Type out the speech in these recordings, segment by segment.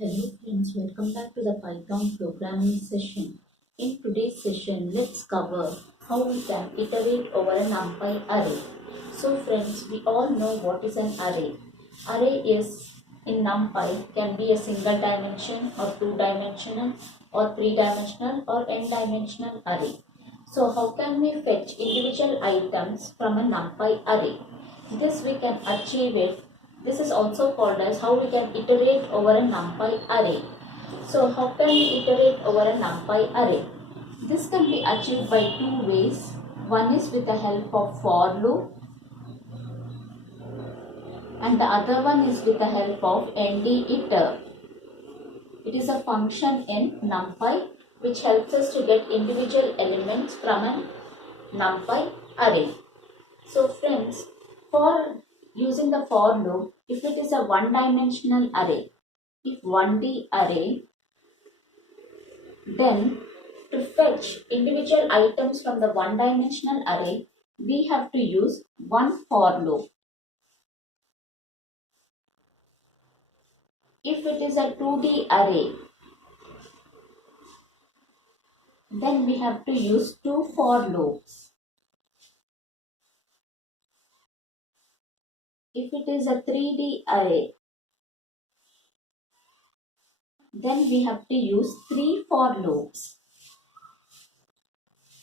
Hello friends, welcome back to the Python programming session. In today's session, let's cover how we can iterate over a NumPy array. So friends, we all know what is an array. Array is in NumPy can be a single dimension or two-dimensional or three-dimensional or n-dimensional array. So how can we fetch individual items from a NumPy array? This we can achieve it. This is also called as how we can iterate over a NumPy array. So how can we iterate over a NumPy array? This can be achieved by two ways. One is with the help of for loop and the other one is with the help of iter. It is a function in NumPy which helps us to get individual elements from a NumPy array. So friends, for using the for loop, if it is a one-dimensional array, if 1D array, then to fetch individual items from the one-dimensional array, we have to use one for loop. If it is a 2D array, then we have to use two for loops. If it is a 3D array, then we have to use three for loops.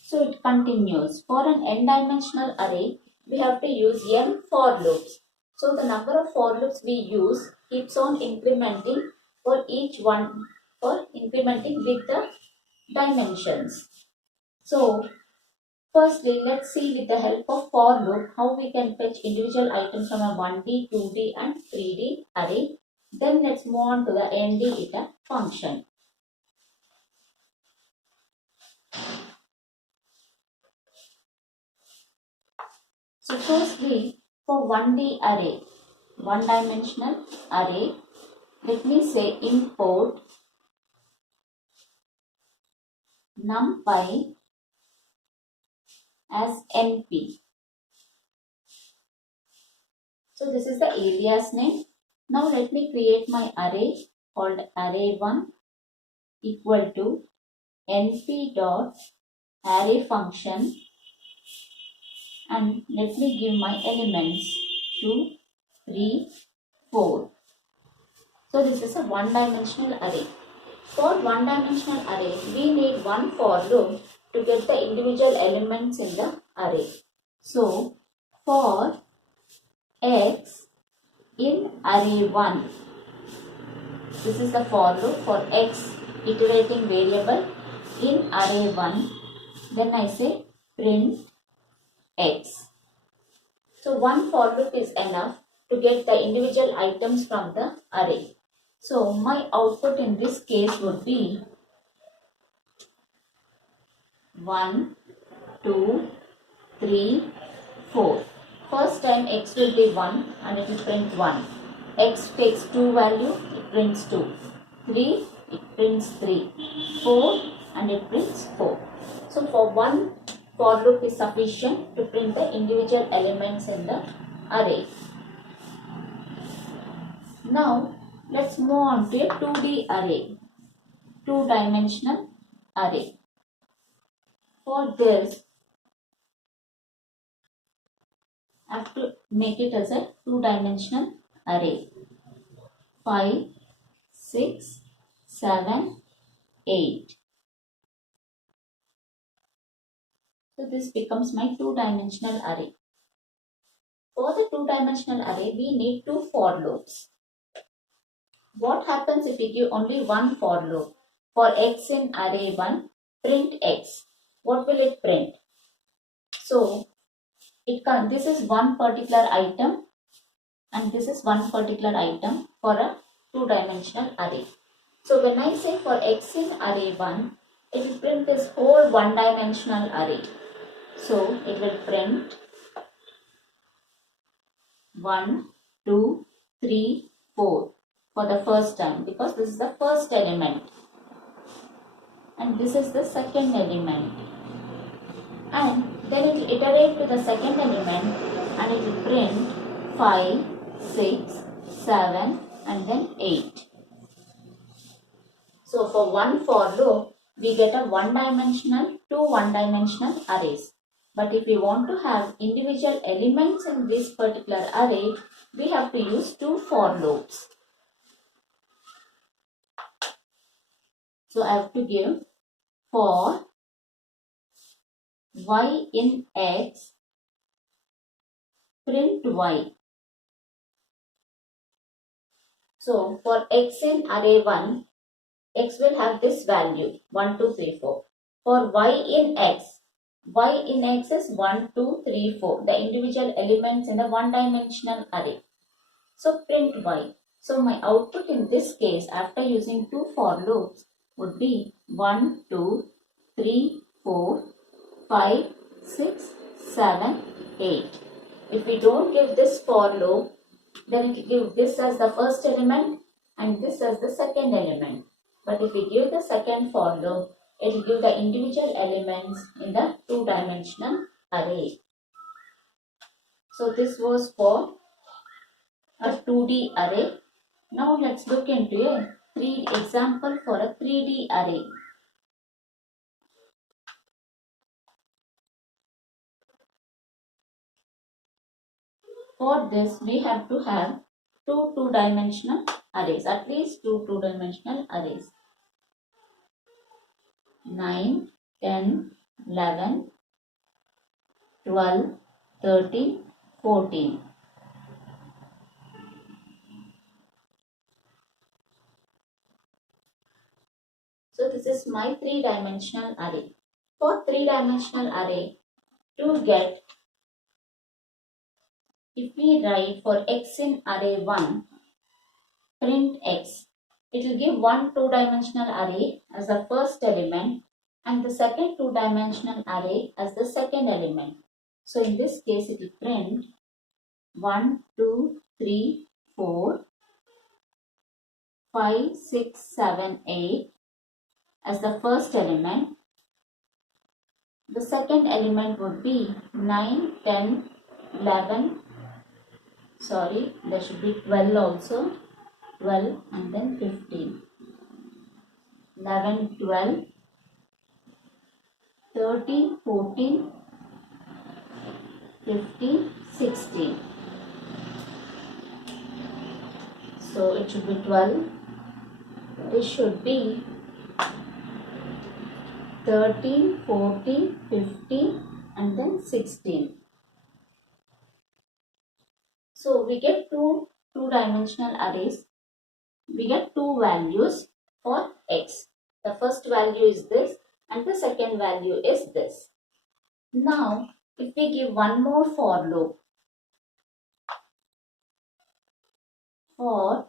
So it continues. For an n-dimensional array, we have to use n for loops. So the number of for loops we use keeps on incrementing for each one, for incrementing with the dimensions. So firstly, let's see with the help of for loop how we can fetch individual items from a 1D, 2D and 3D array. Then let's move on to the iter function. So firstly, for 1D array, one-dimensional array, let me say import NumPy as np. So this is the alias name. Now let me create my array called array1 equal to np dot array function, and let me give my elements 2, 3, 4. So this is a one-dimensional array. For one-dimensional array, we need one for loop to get the individual elements in the array. So for x in array1, this is the for loop for x iterating variable in array1, then I say print x. So one for loop is enough to get the individual items from the array. So my output in this case would be 1, 2, 3, 4. First time x will be 1 and it will print 1. X takes 2 value, it prints 2. 3, it prints 3. 4 and it prints 4. So for one for loop is sufficient to print the individual elements in the array. Now let's move on to a 2D array, two-dimensional array. For this, I have to make it as a two-dimensional array. 5, 6, 7, 8. So this becomes my two-dimensional array. For the two-dimensional array, we need two for loops. What happens if we give only one for loop? For x in array1, print x. What will it print? So this is one particular item and this is one particular item for a two-dimensional array. So when I say for x in array1, it will print this whole one-dimensional array. So it will print 1, 2, 3, 4 for the first time because this is the first element and this is the second element, and then it will iterate to the second element and it will print 5, 6, 7 and then 8. So for one for loop, we get a one-dimensional, two one-dimensional arrays. But if we want to have individual elements in this particular array, we have to use two for loops. So I have to give for y in x, print y. So for x in array 1, x will have this value 1, 2, 3, 4. For y in x is 1, 2, 3, 4, the individual elements in the one-dimensional array. So print y. So my output in this case after using two for loops would be 1, 2, 3, 4, 5, 6, 7, 8. If we don't give this for loop, then it will give this as the first element and this as the second element. But if we give the second for loop, it will give the individual elements in the two-dimensional array. So this was for a 2D array. Now let's look into a 3D example for a 3D array. For this, we have to have two two-dimensional arrays, at least two two-dimensional arrays. 9, 10, 11, 12, 13, 14. So this is my three-dimensional array. For three-dimensional array, to get, if we write for x in array 1, print x, it will give one two-dimensional array as the first element and the second two-dimensional array as the second element. So in this case, it will print 1, 2, 3, 4, 5, 6, 7, 8 as the first element. The second element would be 9, 10, 11, sorry, there should be 12 also, 12 and then 15. 11, 12, 13, 14, 15, 16. So it should be 12. This should be 13, 14, 15 and then 16. So we get two two-dimensional arrays. We get two values for x. The first value is this and the second value is this. Now if we give one more for loop for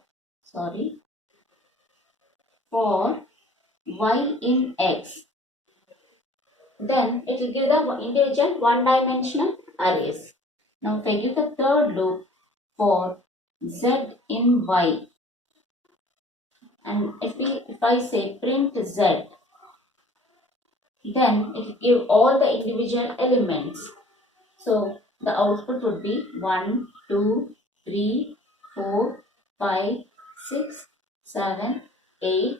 y in x, then it will give the individual one-dimensional arrays. Now if I give the third loop for z in y, and if I say print z, then it will give all the individual elements. So the output would be 1, 2, 3, 4, 5, 6, 7, 8,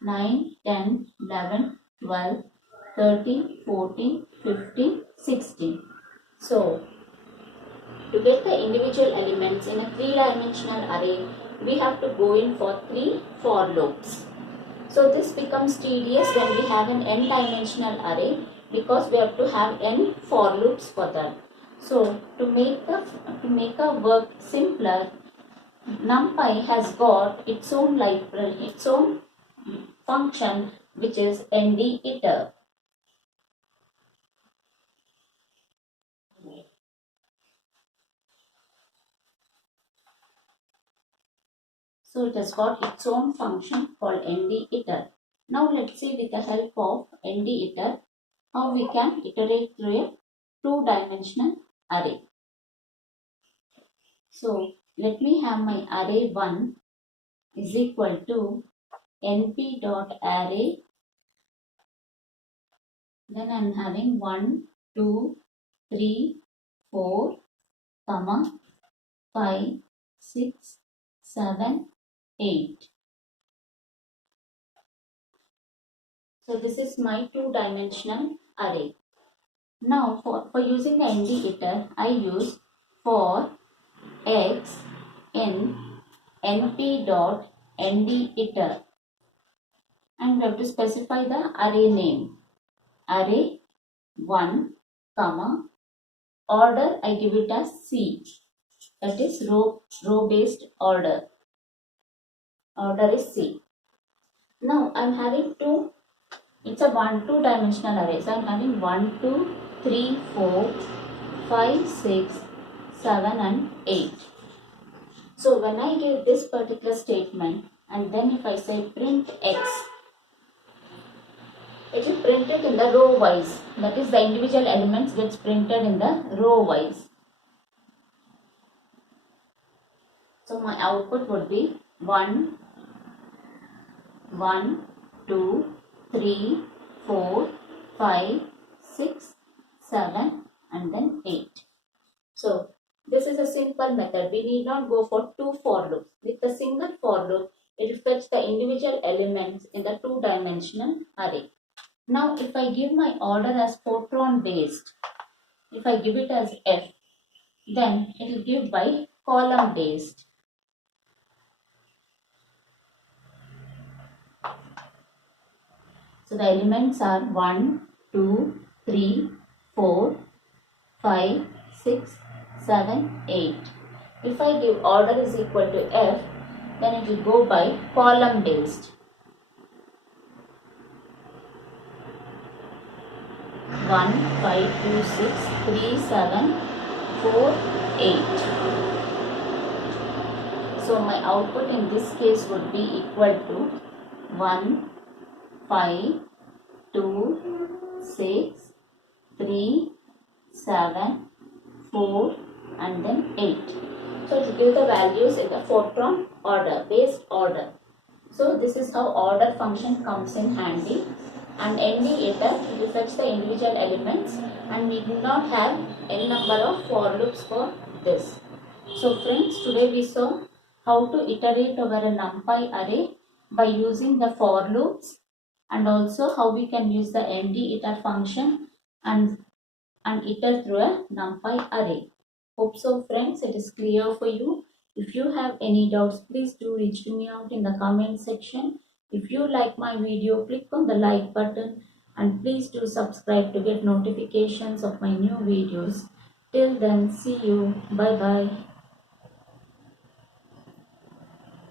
9, 10, 11, 12, 13, 14, 15, 16. So to get the individual elements in a three-dimensional array, we have to go in for three for loops. So this becomes tedious when we have an n-dimensional array because we have to have n for loops for that. So to make our work simpler, NumPy has got its own library, its own function which is iter. So it has got its own function called iter. Now let's see with the help of iter how we can iterate through a two-dimensional array. So let me have my array 1 is equal to np.array. Then I am having 1, 2, 3, 4, 5, 6, 7, 8. So this is my two-dimensional array. Now for using the ND iter, I use for x in np dot ND iter, and we have to specify the array name. Array 1, comma, order I give it as C, that is row based order. Order is C. Now I am having it's a 2-dimensional array. So I am having 1, 2, 3, 4, 5, 6, 7 and 8. So when I give this particular statement and then if I say print x, it is printed in the row wise. That is, the individual elements gets printed in the row wise. So my output would be 1, 1, 2, 3, 4, 5, 6, 7 and then 8. So this is a simple method. We need not go for 2 for loops. With a single for loop, it will fetch the individual elements in the 2-dimensional array. Now if I give my order as fortran based, if I give it as F, then it will give by column based. So the elements are 1, 2, 3, 4, 5, 6, 7, 8. If I give order is equal to F, then it will go by column based. 1, 5, 2, 6, 3, 7, 4, 8. So my output in this case would be equal to 1, 5, 2, 6, 3, 7, 4 and then 8. So to give the values in the fortran order, based order. So this is how order function comes in handy. And ND iter will fetch the individual elements, and we do not have n number of for loops for this. So friends, today we saw how to iterate over a NumPy array by using the for loops, and also how we can use the ND iter function and iter through a NumPy array. Hope so friends, it is clear for you. If you have any doubts, please do reach to me out in the comment section. If you like my video, click on the like button and please do subscribe to get notifications of my new videos. Till then, see you. Bye bye.